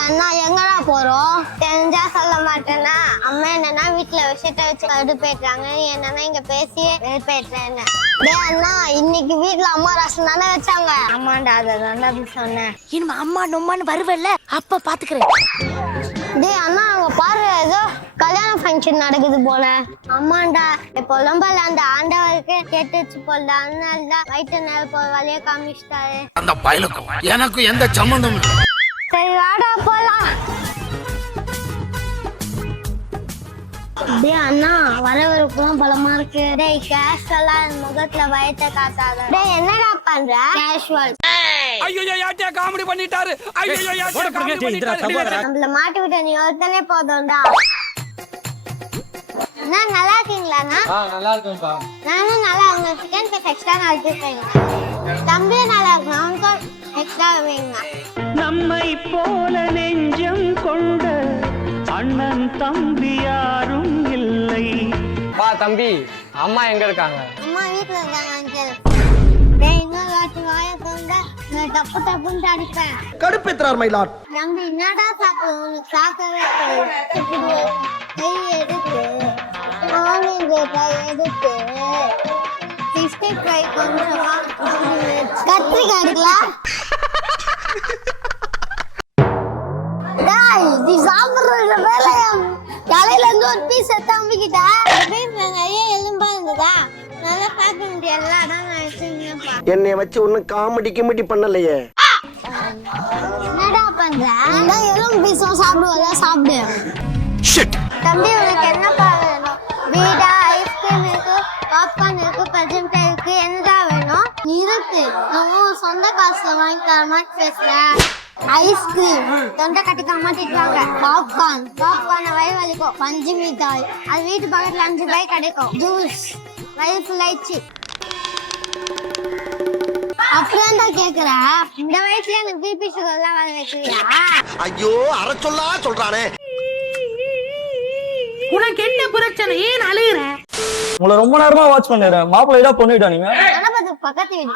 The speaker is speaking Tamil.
அண்ணா எங்கடா போறோம்? தெரிஞ்சா சொல்ல மாட்டேன்னா அம்மா என்னன்னா வீட்டுல விஷயத்த வச்சு கடுப்பேற்றாங்க, என்னன்னா இங்க பேசி வெறுப்பேற்றேன்னு. அண்ணா இன்னைக்கு வீட்டுல அம்மா ரசம் தானே வச்சாங்க. ஆமாண்டா, அதை தாண்டா சொன்னேன். இனிமே அம்மா நொம்மான்னு வருவல்ல, அப்ப பாத்துக்கிறேன். அண்ணா அங்க பாரு, ஏதோ கல்யாண ஃபங்க்ஷன் நடக்குது போல. ஆமாண்டா, எப்போதும் போல அந்த ஆண்டவருக்கு கேட்டுச்சு போல, அதனாலதான் வயிற்று நேரம் போல வழிய காமிச்சிட்டாரு. அந்த பயலுக்கும் எனக்கும் எந்த சம்பந்தம் இல்லை. சரி வாடா போலாம். அண்ணா வரவருக்கும் பலமா இருக்கு. டேய் கேஷுவலா முகத்துல வயத்தை காட்டாத. டேய் என்னடா பண்ற? கேஷுவல். ஐயோ யாட்டியா காமெடி பண்ணிட்டாரு. ஐயோ யாட்டியா காமெடி பண்ணிட்டாரு. நம்மள மாட்டி விட்ட நீ ஒருத்தனே போதும்டா. அண்ணா நல்லா இருக்கீங்களாண்ணா? நல்லா இருக்கும்ப்பா. நானும் நல்லா இருக்கேன். சிக்கன் பீஸ் எக்ஸ்ட்ரா வச்சிருக்கேன். தம்பியும் நல்லா இருக்கு, அவனுக்கும் எக்ஸ்ட்ரா வேணுங்க. நம்மை போல நெஞ்சம் கொண்ட அண்ணன் தம்பி யாரும் இல்லை. பா தம்பி, அம்மா எங்க இருக்காங்க? அம்மா வீட்டுல இருக்காங்க அங்கிள். டேய் இன்னொரு வாட்டி வாயை திறந்தா நான் டப்பு டப்புன்னு அடிப்பேன். கடுப்பேத்துறார் மயிலாட். தம்பி என்னடா சாப்பிடு, உனக்கு சாக்கவே கை எடுத்து ஆனியன் எடுத்து 65 கொஞ்சமா கத்திரிக்காய் எடுக்கலாம். நீ சாப்பிடுற வேலையா? தலையில இருந்து ஒரு பீஸ் தம்பிக்கிட்ட நிறைய எலும்பா இருந்ததா, நல்லா பார்க்க முடியாது. என்னைய வச்சு ஒன்னும் காமெடி கிமெடி பண்ணலையே. என்னடா பண்ற? எலும்பு பீஸும் சாப்பிடுவதா சாப்பிடு. தம்பி உனக்கு என்னப்பா வேணும்? பீடா, ஐஸ்கிரீம் இருக்கு, பாப்கார்ன் இருக்கு, பிரஜெண்ட் இருக்கு, என்னடா வேணும்? இருக்கு, நான் சொந்த காசுல வாங்கி தர மாதிரி பேசுற. ஐஸ்கிரீம் தொண்டை கட்டிக்க மாட்டிட்டாங்க. பாப்கார்ன் வயிறு வலிக்கும். பஞ்சு மிட்டாய் அது வீட்டு பக்கத்துல 5 ரூபாய் கிடைக்கும். ஜூஸ் வயிறு ஃபுல்லாயிடுச்சு. அப்புறம் தான் கேக்குற, இந்த வயசுல எனக்கு பிபி சுகர் எல்லாம் வர வைக்கிறியா? ஐயோ அரை சொல்லா சொல்றானே. உனக்கு என்ன பிரச்சனை? ஏன் அழுகுற? உங்களை ரொம்ப நேரமா வாட்ச் பண்ணிடுறேன். மாப்பிள்ளை பொண்ணுட்டா நீங்க? பக்கத்து வீடு.